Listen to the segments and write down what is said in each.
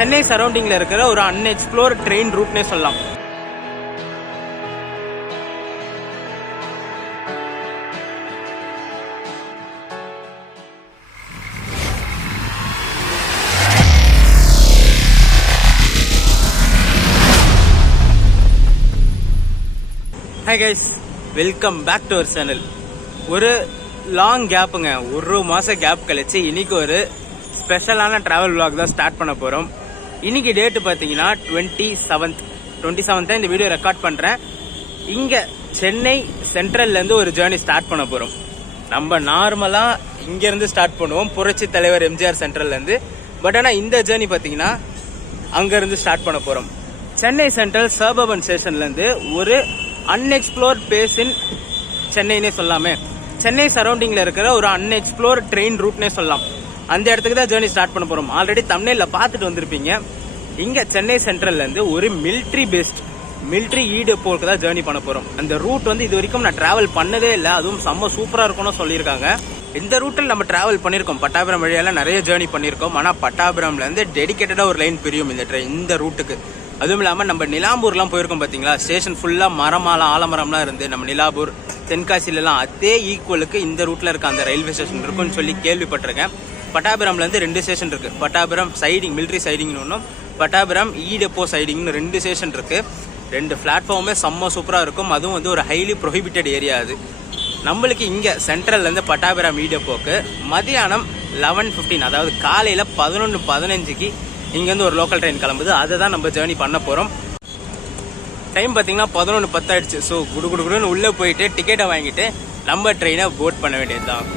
சென்னை சரௌண்டிங்ல இருக்கிற ஒரு unexplored train ரூட்னே சொல்லலாம். Hi guys, welcome back to our channel. ஒரு லாங் கேப்புங்க, ஒரு மாதம் கேப் கழிச்சு இன்னைக்கு ஒரு ஸ்பெஷலான ட்ராவல் vlog தான் ஸ்டார்ட் பண்ண போகிறோம். இன்னைக்கு டேட்டு பார்த்தீங்கன்னா 27th இந்த வீடியோ ரெக்கார்ட் பண்ணுறேன். இங்கே சென்னை சென்ட்ரல்லேருந்து ஒரு ஜேர்னி ஸ்டார்ட் பண்ண போகிறோம். நம்ம நார்மலாக இங்கேருந்து ஸ்டார்ட் பண்ணுவோம், புரட்சி தலைவர் எம்ஜிஆர் சென்ட்ரல்லேருந்து. பட் ஆனால் இந்த ஜேர்னி பார்த்தீங்கன்னா அங்கேருந்து ஸ்டார்ட் பண்ண போகிறோம். சென்னை சென்ட்ரல் சபர்பன் ஸ்டேஷன்லேருந்து ஒரு அன்எக்ஸ்ப்ளோர் பிளேஸ் இன் சென்னைனே சொல்லாமே. சென்னை சரௌண்டிங்ல இருக்கிற ஒரு அன்எக்ஸ்ப்ளோர் ட்ரெயின் ரூட்னே சொல்லலாம். அந்த இடத்துக்கு தான் ஜேர்னி ஸ்டார்ட் பண்ண போறோம். ஆல்ரெடி தம்ப்நெயில்ல பார்த்துட்டு வந்திருப்பீங்க. இங்க சென்னை சென்ட்ரல்ல இருந்து ஒரு மிலிட்ரி டெப்போக்கு தான் ஜேர்னி பண்ண போறோம். அந்த ரூட் வந்து இது வரைக்கும் நான் டிராவல் பண்ணதே இல்லை, அதுவும் செம்ம சூப்பரா இருக்கும்னு சொல்லியிருக்காங்க. இந்த ரூட்டில் நம்ம டிராவல் பண்ணியிருக்கோம், பட்டாபிரம் வழியெல்லாம் நிறைய ஜேர்னி பண்ணியிருக்கோம். ஆனால் பட்டாபிரம்ல இருந்து டெடிகேட்டடா ஒரு லைன் பிரியும் இந்த ட்ரெயின் இந்த ரூட்டுக்கு. அதுவும் இல்லாமல் நம்ம நிலாம்பூர்லாம் போயிருக்கோம் பார்த்தீங்களா, ஸ்டேஷன் ஃபுல்லாக மரமாலாம் ஆலமரம்லாம் இருந்து நம்ம நிலாம்பூர் தென்காசிலலாம் அதே ஈக்குவலுக்கு இந்த ரூட்டில் இருக்க அந்த ரயில்வே ஸ்டேஷன் இருக்குன்னு சொல்லி கேள்விப்பட்டிருக்கேன். பட்டாபிரம்லேருந்து 2 ஸ்டேஷன் இருக்குது. பட்டாபிரம் சைடிங் மிலிட்ரி சைடிங்னு ஒன்றும், பட்டாபிரம் டெப்போ சைடிங்னு 2 ஸ்டேஷன் இருக்குது. 2 பிளாட்ஃபார்மே செம்ம சூப்பராக இருக்கும். அதுவும் வந்து ஒரு ஹைலி ப்ரொஹிபிட்டட் ஏரியா. அது நம்மளுக்கு இங்கே சென்ட்ரல்லேருந்து பட்டாபிரம் டெப்போக்கு மதியானம் 11:15, அதாவது காலையில் 11:15க்கு இங்கேருந்து ஒரு லோக்கல் ட்ரெயின் கிளம்புது. அதை தான் நம்ம ஜேர்னி பண்ண போகிறோம். டைம் பார்த்தீங்கன்னா 11:10 ஆயிடுச்சு. ஸோ குடுன்னு உள்ளே போயிட்டு டிக்கெட்டை வாங்கிட்டு நம்ம ட்ரெயினை போட் பண்ண வேண்டியது தான்.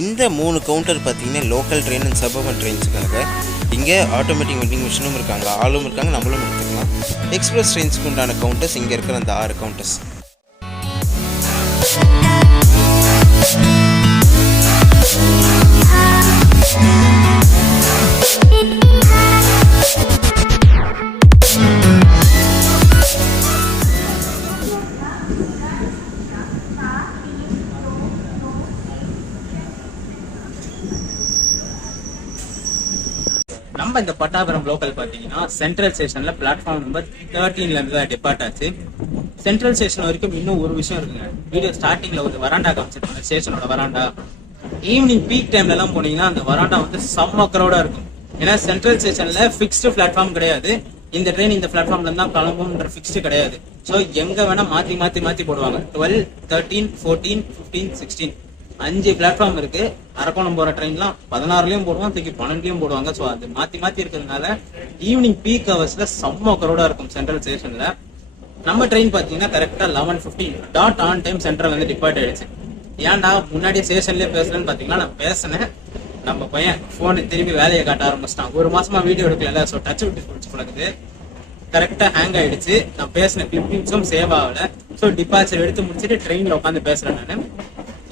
இந்த 3 கவுண்டர் பார்த்தீங்கன்னா லோக்கல் ட்ரெயின் அண்ட் சபர்பன் ட்ரெயின்ஸுக்காக. இங்கே ஆட்டோமேட்டிக் வெண்டிங் மிஷினும் இருக்காங்க, ஆளும் இருக்காங்க, நம்மளும் எடுத்துக்கலாம். எக்ஸ்பிரஸ் ட்ரெயின்ஸுக்கு உண்டான கவுண்டர்ஸ் இங்கே இருக்கிற அந்த 6 கவுண்டர்ஸ். நம்ம இந்த பட்டாபிரம் லோக்கல் பாத்தீங்கன்னா சென்ட்ரல் ஸ்டேஷன்ல பிளாட்ஃபார்ம் நம்பர் 13ல இருந்து தான் டிபார்ட் ஆச்சு. சென்ட்ரல் ஸ்டேஷன் வரைக்கும் இன்னும் ஒரு விஷயம் இருக்குங்க. வீடியோ ஸ்டார்டிங்ல ஒரு வராண்டா காமிச்சிருக்காங்க, ஸ்டேஷனோட வராண்டா. ஈவினிங் பீக் டைம்ல எல்லாம் போனீங்கன்னா அந்த வராண்டா வந்து செம்ம கிரௌடா இருக்கும். ஏன்னா சென்ட்ரல் ஸ்டேஷன்ல பிக்ஸ்டு பிளாட்ஃபார்ம் கிடையாது. இந்த ட்ரெயின் இந்த பிளாட்ஃபார்ம்ல இருந்தா கிளம்பும்ன்ற பிக்ஸ்டு கிடையாது. ஸோ எங்க வேணா மாத்தி போடுவாங்க. 12, 13, 14, 15, 16 5 பிளாட்ஃபார்ம் இருக்கு. அரக்கோணம் போற ட்ரெயின்லாம் 16லயும் போடுவாங்க, தூக்கி 12லயும் போடுவாங்க. ஸோ அது மாத்தி இருக்கிறதுனால ஈவினிங் பீக் ஹவர்ஸ்ல செம்ம கிரௌடா இருக்கும் சென்ட்ரல் ஸ்டேஷன்ல. நம்ம ட்ரெயின் பாத்தீங்கன்னா கரெக்டா 11:15 டாட் ஆன் டைம் சென்ட்ரல் வந்து டிபார்ட் ஆயிடுச்சு. ஏன்டா முன்னாடியே ஸ்டேஷன்லயே பேசுறேன்னு பாத்தீங்கன்னா நான் பேசினேன். நம்ம பையன் போனை திரும்பி வேலையை காட்ட ஆரம்பிச்சிட்டான். ஒரு மாசமா வீடியோ எடுக்கல, ஸோ டச் விட்டு போச்சு பழகுது. கரெக்டா ஹேங் ஆயிடுச்சு. நான் பேசின கிளிப்பிங்ஸும் சேவ் ஆகல. ஸோ டிபார்ச்சர் எடுத்து முடிச்சுட்டு ட்ரெயின்ல உட்காந்து பேசுறேன் நான்.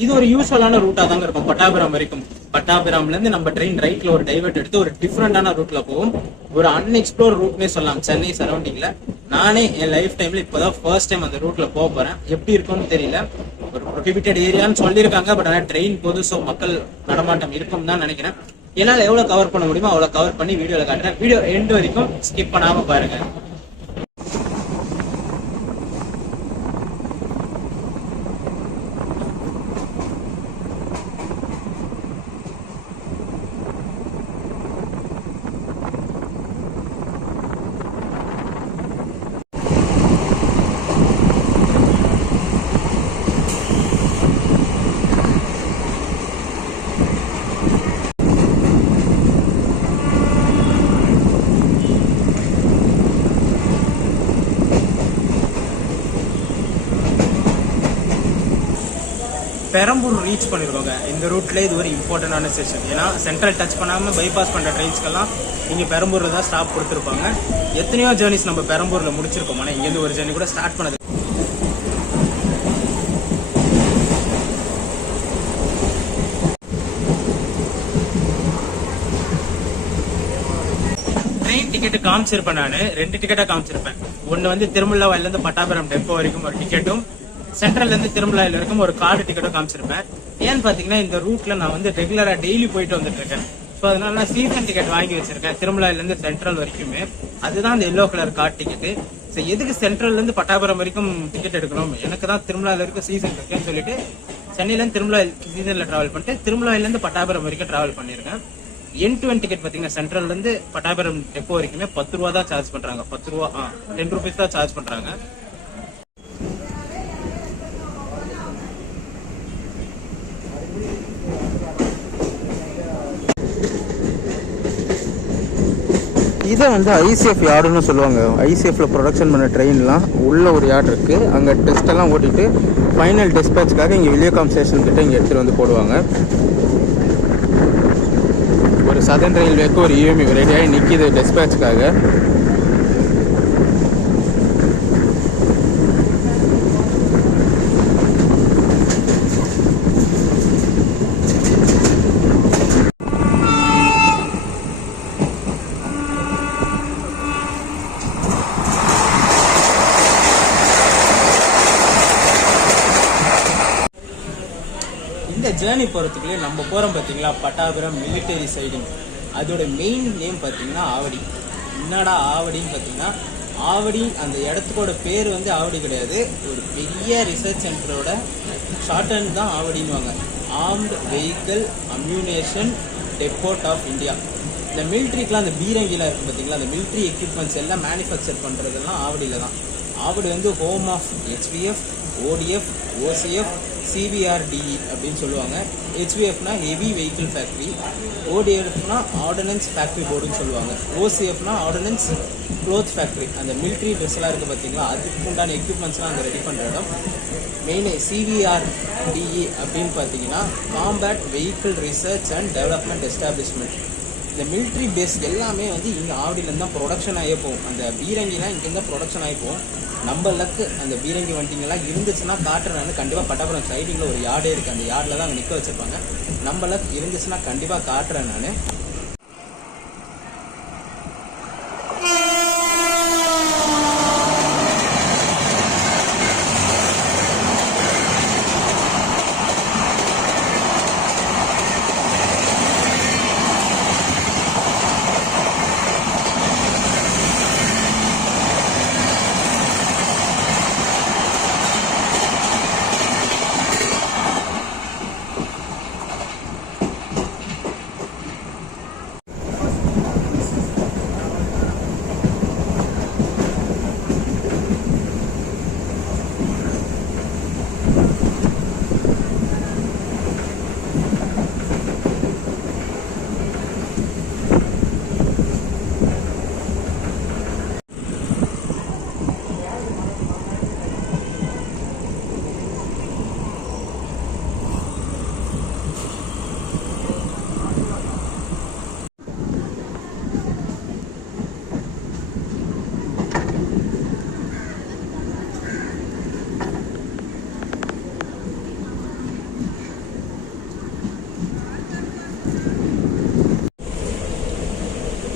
இது ஒரு யூஸ்வலான ரூட்டா தாங்க இருக்கும் பட்டாபிரம் வரைக்கும். பட்டாபிரம்ல இருந்து நம்ம ட்ரெயின் ரைட்ல ஒரு டைவர்ட் எடுத்து ஒரு டிஃப்ரெண்டான ரூட்ல போகும். ஒரு அன்எக்ஸ்ப்ளோர் ரூட்னே சொல்லலாம் சென்னை சரௌண்டிங்ல. நானே என் லைஃப் டைம்ல இப்பதான் ஃபர்ஸ்ட் டைம் அந்த ரூட்ல போக போறேன். எப்படி இருக்கும்னு தெரியல. ஒரு ப்ரொஹிபிட்டட் ஏரியான்னு சொல்லியிருக்காங்க. பட் ஆனால் ட்ரெயின் போது, ஸோ மக்கள் நடமாட்டம் இருக்கும் தான் நினைக்கிறேன். என்னால் எவ்வளவு கவர் பண்ண முடியுமோ அவ்வளவு கவர் பண்ணி வீடியோல காட்டுறேன். வீடியோ எண்ட் வரைக்கும் ஸ்கிப் பண்ணாம பாருங்க. பெரம்பூர் ரீச் பண்ணிருக்கோங்க. இந்த ரூட்ல இது ஒரு இம்பார்ட்டன்டான ஸ்டேஷன். ஏன்னா சென்ட்ரல் டச் பண்ணாம பைபாஸ் பண்ற ட்ரெயின்ஸ்க்கெல்லாம் இங்கே பெரம்பூரில் தான் ஸ்டாப் கொடுத்துருப்பாங்க. எத்தனையோ ஜேர்னிஸ் நம்ம பெரம்பூரில் முடிச்சிருக்கோம். ஆனால் இங்கேருந்து ஒரு ஜேர்னி கூட ஸ்டார்ட் பண்ணது. ட்ரெயின் டிக்கெட்டு காமிச்சிருப்பேன். நான் 2 டிக்கெட்டாக காமிச்சிருப்பேன். ஒன்று வந்து திருமலாவாயிலேருந்து பட்டாபுரம் டெப்போ வரைக்கும் ஒரு டிக்கெட்டும், சென்ட்ரல்லேருந்து திருமலாயில் வரைக்கும் ஒரு கார்டு டிக்கெட்டும் காமிச்சிருப்பேன். ஏன்னு பார்த்தீங்கன்னா இந்த ரூட்ல நான் வந்து ரெகுலராக டெய்லி போயிட்டு வந்துட்டு இருக்கேன். ஸோ அதனால நான் சீசன் டிக்கெட் வாங்கி வச்சிருக்கேன் திருமலாயிலேருந்து சென்ட்ரல் வரைக்குமே. அதுதான் அந்த yellow colour card ticket. So எதுக்கு சென்ட்ரல்லேருந்து பட்டாபுரம் வரைக்கும் டிக்கெட் எடுக்கணும், எனக்கு தான் திருமலாயில் வரைக்கும் சீசன் இருக்குன்னு சொல்லிட்டு சென்னையிலேருந்து திருமலாயில் சீசனில் ட்ராவல் பண்ணிட்டு திருமலாயிலேருந்து பட்டாபுரம் வரைக்கும் ட்ராவல் பண்ணியிருக்கேன். என் டு என் டிக்கெட் பார்த்தீங்கன்னா சென்ட்ரல்லேருந்து பட்டாபுரம் டெப்போ வரைக்குமே 10 ரூபா தான் சார்ஜ் பண்ணுறாங்க. 10 ரூபா 10 ருபீஸ் தான் சார்ஜ் பண்ணுறாங்க. இதை வந்து ஐசிஎஃப் யார்டுன்னு சொல்லுவாங்க. ஐசிஎஃப்ல ப்ரொடக்ஷன் பண்ண ட்ரெயின்லாம் உள்ள ஒரு யார்டு இருக்குது. அங்கே டெஸ்ட்டெல்லாம் ஓட்டிட்டு ஃபைனல் டிஸ்பேச்சுக்காக இங்கே வில்லியகாம் ஸ்டேஷன் கிட்ட இங்கே எடுத்துகிட்டு வந்து போடுவாங்க. ஒரு சதர்ன் ரயில்வேக்கு ஒரு யூஎம்இ ரெடியாகி நிற்கிது டிஸ்பேச்சுக்காக. இந்த ஜேர்னி போகிறதுக்குள்ளே நம்ம போகிறோம் பார்த்தீங்களா பட்டாபுரம் மிலிட்டரி சைடிங். அதோட மெயின் நேம் பார்த்தீங்கன்னா ஆவடி. என்னடா ஆவடின்னு பார்த்தீங்கன்னா, ஆவடி அந்த இடத்துக்கோட பேர் வந்து ஆவடி கிடையாது, ஒரு பெரிய ரிசர்ச் சென்டரோட ஷார்ட் ஹேண்ட் தான் ஆவடின்னுவாங்க. Armed vehicle ammunition depot of India. இந்த மிலிட்ரிக்கெலாம் அந்த பீரங்கிலாம் இருக்குது பார்த்தீங்களா, அந்த மிலிட்ரி எக்யூப்மெண்ட்ஸ் எல்லாம் மேனுஃபேக்சர் பண்ணுறதெல்லாம் ஆவடியில் தான். ஆவடி வந்து home of HVF, ODF, OCF, CVRDE அப்படின்னு சொல்லுவாங்க. ஹெச்விஎஃப்னா ஹெவி வெஹிக்கிள் ஃபேக்ட்ரி, ஓடிஎஃப்னா ஆர்டினன்ஸ் ஃபேக்ட்ரி போர்டுன்னு சொல்லுவாங்க, ஓசிஎஃப்னா ஆர்டினன்ஸ் க்ளோத் ஃபேக்ட்ரி. அந்த மிலிட்ரி ட்ரெஸ் எல்லாம் இருக்குது பார்த்தீங்களா, அதுக்கு உண்டான எக்யூப்மெண்ட்ஸ்லாம் அங்கே ரெடி பண்ணுற இடம். மெயின் சிபிஆர்டிஇ அப்படின்னு பார்த்தீங்கன்னா combat vehicle research and development establishment. இந்த மிலிட்ரி பேஸ் எல்லாமே வந்து இங்கே ஆவடியிலேருந்து தான் ப்ரொடக்ஷன் ஆகி போகும். அந்த பீரங்கிலாம் இங்கேருந்து ப்ரொடக்ஷன் ஆகி போகும். நம்ம லக்கு அந்த பீரங்கி வண்டிங்கெல்லாம் இருந்துச்சுன்னா காட்டுறேன். கண்டிப்பாக பட்டாபுரம் சைடிங்கில் ஒரு யார்டே இருக்குது, அந்த யார்டில் தான் அங்கே நிற்க வச்சுருப்பாங்க. நம்ம லக் இருந்துச்சுன்னா கண்டிப்பாக காட்டுறேன் நான்.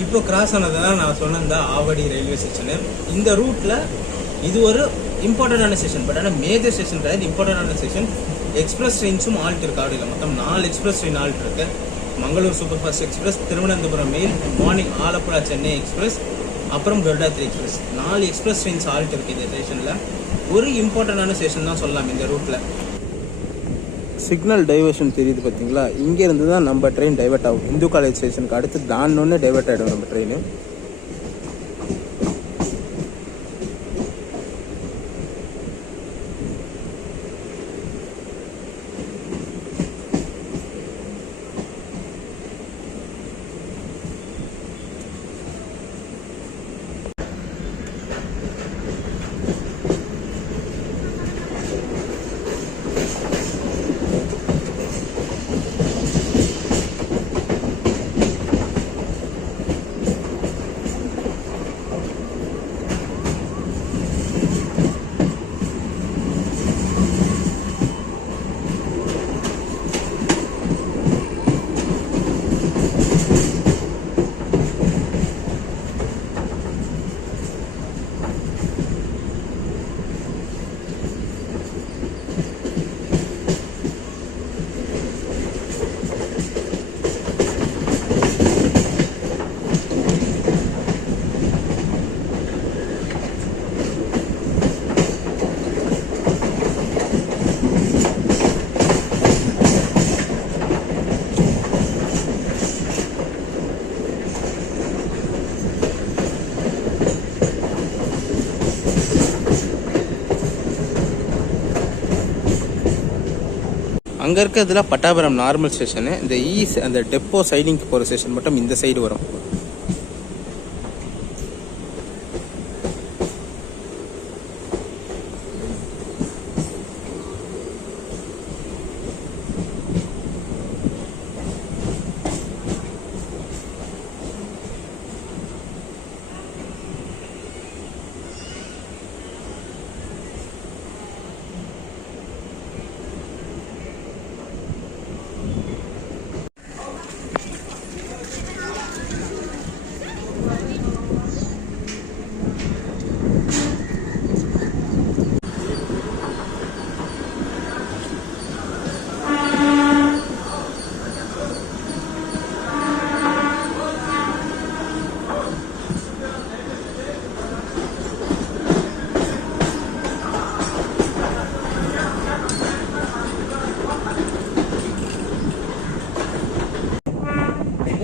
இப்போ கிராஸ் ஆனதுதான் நான் சொன்ன ஆவடி ரயில்வே ஸ்டேஷனு. இந்த ரூட்ல இது ஒரு இம்பார்ட்டண்டான ஸ்டேஷன், பட் ஆனால் மேஜர் ஸ்டேஷன் கிடையாது, இம்பார்ட்டண்டான ஸ்டேஷன். எக்ஸ்பிரஸ் ட்ரெயின்ஸும் ஆல்ட் இருக்கு ஆவடியில். மொத்தம் 4 எக்ஸ்பிரஸ் ட்ரெயின் ஆல்ட் இருக்கு. Mangalore super fast express, Thiruvananthapuram mail, morning Alappuzha Chennai express, அப்புறம் Garudadri express. 4 express trains halt இருக்கு இந்த ஸ்டேஷனில். ஒரு இம்பார்ட்டண்டான ஸ்டேஷன் தான் சொல்லலாம் இந்த ரூட்டில். சிக்னல் டைவர்ஷன் தெரியுது பார்த்தீங்களா, இங்கேருந்து தான் நம்ம ட்ரெயின் டைவர்ட் ஆகும். இந்து காலேஜ் ஸ்டேஷனுக்கு அடுத்து தாண்டோன்னே டைவர்ட் ஆகிடும் நம்ம ட்ரெயின். அங்கே இருக்கிறதுல பட்டாபுரம் நார்மல் ஸ்டேஷனு, இந்த அந்த டெப்போ சைடிங்க்கு போகிற ஸ்டேஷன் மட்டும் இந்த சைடு வரும்.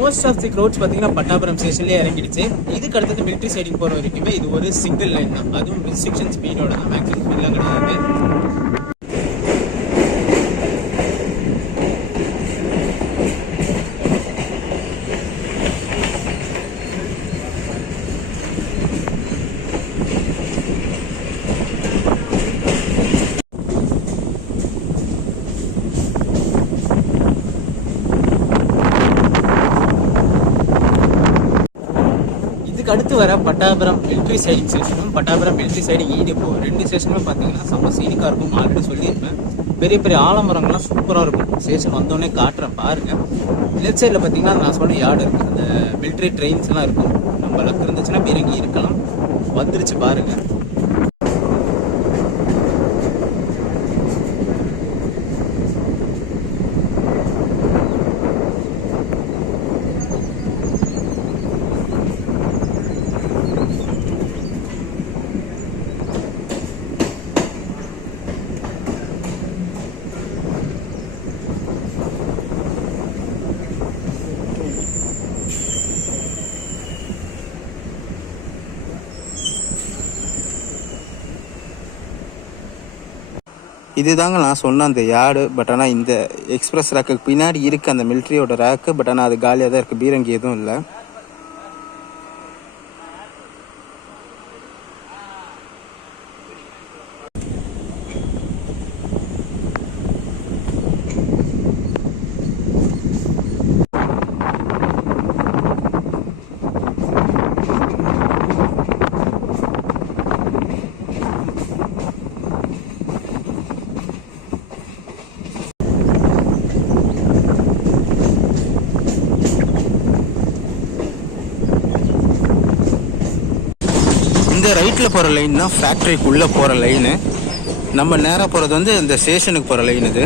மோஸ்ட் ஆஃப் தி க்ரௌட்ஸ் பார்த்தீங்கன்னா பட்டாபுரம் ஸ்டேஷன்லேயே இறங்கிடுச்சு. இதுக்கு அடுத்தது மிலிட்ரி சைடிங் போகிற வரைக்குமே இது ஒரு சிங்கிள் லைன் தான். அதுவும் ரெஸ்ட்ரிக்ஷன் ஸ்பீடோட தான், மேக்ஸிமம் ஸ்பீட்லாம் கிடையாது. அடுத்து வர பட்டாபுரம் மிலிட்ரி சைடிங் ஸ்டேஷனும் பட்டாபுரம் மிலிட்ரி சைடிங் ஈடிப்போ 2 ஸ்டேஷனும் பார்த்தீங்கன்னா செம்ம சீனிக்காக இருக்கும். ஆல்ரெடி சொல்லியிருப்பேன், பெரிய பெரிய ஆலமரங்கள்லாம் சூப்பராக இருக்கும். ஸ்டேஷன் வந்தோடனே காட்டுறேன் பாருங்கள். லெஃப்ட் சைடில் பார்த்தீங்கன்னா நான் சொன்ன யார்டு இருக்குது, அந்த மிலிட்ரி ட்ரெயின்ஸ்லாம் இருக்கும். நம்ம லக் இருந்துச்சுன்னா இறங்கி இருக்கலாம். வந்துருச்சு பாருங்கள். இதுதாங்க நான் சொன்ன அந்த யார்டு. பட் ஆனால் இந்த எக்ஸ்பிரஸ் ரேக்குக்கு பின்னாடி இருக்குது அந்த மிலிட்ரியோட ரேக்கு. பட் ஆனால் அது காலியாக தான் இருக்குது, பீரங்கி எதுவும் இல்லை. இந்த ரைட்டில் போகிற லைன் தான் ஃபேக்ட்ரிக்குள்ளே போகிற லைனு. நம்ம நேராக போகிறது வந்து இந்த ஸ்டேஷனுக்கு போகிற லைன் இது.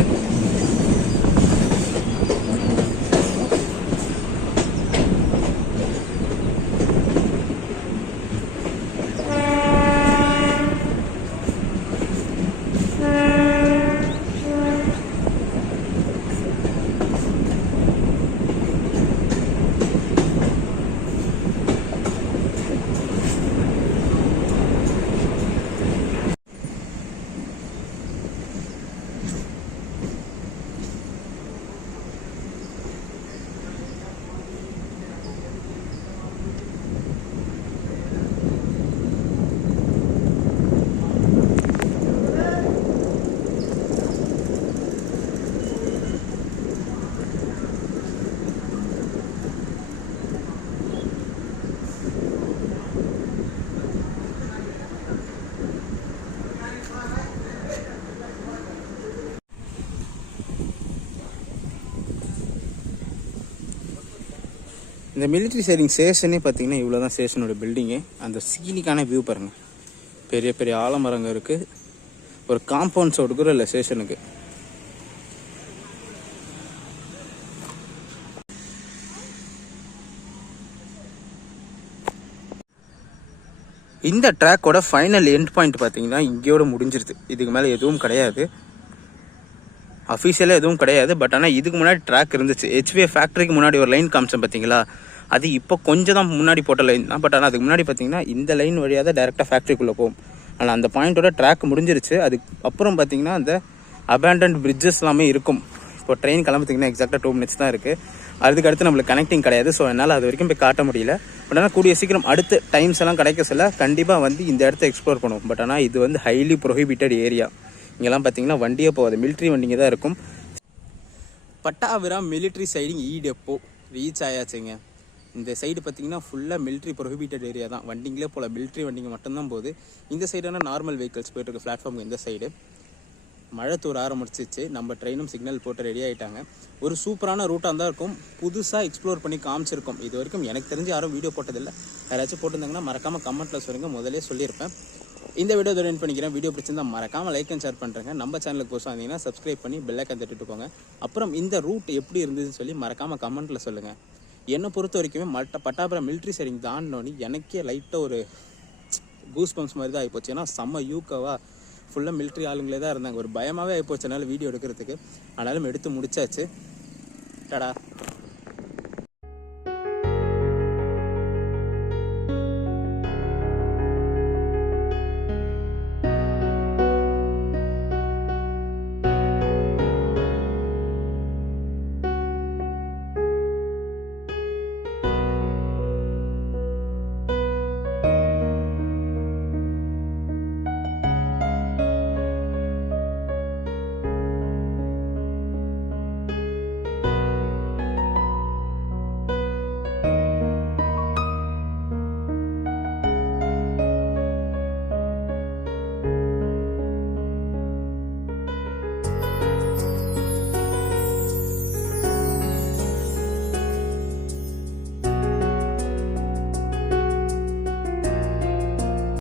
இந்த மிலிட்ரி சைடிங் ஸ்டேஷனே பார்த்தீங்கன்னா இவ்வளோ தான் ஸ்டேஷனோட பில்டிங்கு. அந்த சீனிக்கான வியூ பாருங்கள், பெரிய பெரிய ஆலமரங்க இருக்குது. ஒரு காம்பவுண்ட் சோடு கூட இல்லை ஸ்டேஷனுக்கு. இந்த ட்ராக்கோட ஃபைனல் எண்ட் பாயிண்ட் பார்த்தீங்கன்னா இங்கேயோட முடிஞ்சிருது. இதுக்கு மேலே எதுவும் கிடையாது, அஃபீஷியலாக எதுவும் கிடையாது. பட் ஆனால் இதுக்கு முன்னாடி ட்ராக் இருந்துச்சு. HVA ஃபேக்ட்ரிக்கு முன்னாடி ஒரு லைன் காமிச்சேன் பார்த்தீங்களா, அது இப்போ கொஞ்சம் தான் முன்னாடி போட்ட லைன் தான். பட் ஆனால் அதுக்கு முன்னாடி பார்த்தீங்கன்னா இந்த லைன் வழியாக தான் டேரெக்டாக ஃபேக்ட்ரிக்குள்ளே போகும். ஆனால் அந்த பாயிண்ட்டோட ட்ராக் முடிஞ்சிருச்சு. அதுக்கு அப்புறம் பார்த்தீங்கன்னா அந்த அபேண்டன்ட் பிரிட்ஜஸ் எல்லாமே இருக்கும். இப்போ ட்ரெயின் கிளம்புறதுக்குன்னா எக்ஸாக்டாக 2 minutes தான் இருக்குது. அதுக்கு அடுத்து நம்மளுக்கு கனெக்டிங் கிடையாது. ஸோ என்னால் அது வரைக்கும் போய் காட்ட முடியல. பட் ஆனால் கூடிய சீக்கிரம் அடுத்த டைம்ஸ் எல்லாம் கிடைக்க சொல்ல கண்டிப்பாக வந்து இந்த இடத்த எக்ஸ்ப்ளோர் பண்ணுவோம். பட் ஆனால் இது வந்து ஹைலி ப்ரொஹிபிட்டட் ஏரியா. இங்கெல்லாம் பார்த்தீங்கன்னா வண்டியே போகாது, மிலிட்ரி வண்டிங்க தான் இருக்கும். Pattabiram military siding depot reach ஆயாச்சுங்க. இந்த சைடு பார்த்தீங்கன்னா ஃபுல்லாக மிலிட்ரி ப்ரொஹிபிட்டட் ஏரியா தான். வண்டிங்களே போல் மிலிட்ரி வண்டிங்க மட்டும்தான் போகுது. இந்த சைடான நார்மல் வெஹிக்கிள்ஸ் போயிட்டுருக்கு பிளாட்ஃபார்முக்கு. இந்த சைடு மழை தூர ஆரம்பிச்சிச்சு. நம்ம ட்ரெயினும் சிக்னல் போட்டு ரெடி ஆகிட்டாங்க. ஒரு சூப்பரான ரூட்டாக தான் இருக்கும். புதுசாக எக்ஸ்ப்ளோர் பண்ணி காமிச்சிருக்கோம். இது வரைக்கும் எனக்கு தெரிஞ்சு யாரும் வீடியோ போட்டதில்லை. யாராச்சும் போட்டிருந்தாங்கன்னா மறக்காமல் கமெண்ட்டில் சொல்லுங்கள். முதலே சொல்லியிருப்பேன். இந்த வீடியோ ஜாயின் பண்ணிக்கிறேன். வீடியோ பிடிச்சிருந்தா மறக்காமல் லைக் அண்ட் ஷேர் பண்ணுறேங்க. நம்ம சேனலுக்கு புதுசாக வந்தீங்கன்னா சப்ஸ்கிரைப் பண்ணி பெல் ஐக்கான் தட்டிட்டு போங்க. அப்புறம் இந்த ரூட் எப்படி இருந்ததுன்னு சொல்லி மறக்காமல் கமெண்ட்டில் சொல்லுங்கள். என்னை பொறுத்த வரைக்குமே பட்டாபிராம் மிலிட்ரி சைடிங் தாண்டினோன்னு எனக்கே லைட்டாக ஒரு கூஸ் பம்ப்ஸ் மாதிரி தான் ஆகிப்போச்சு. ஏன்னா செம்ம யூக்காவாக ஃபுல்லாக மிலிட்ரி ஆளுங்களே தான் இருந்தாங்க. ஒரு பயமாகவே ஆகிப்போச்சு என்னால் வீடியோ எடுக்கிறதுக்கு. ஆனாலும் எடுத்து முடிச்சாச்சு. டடா.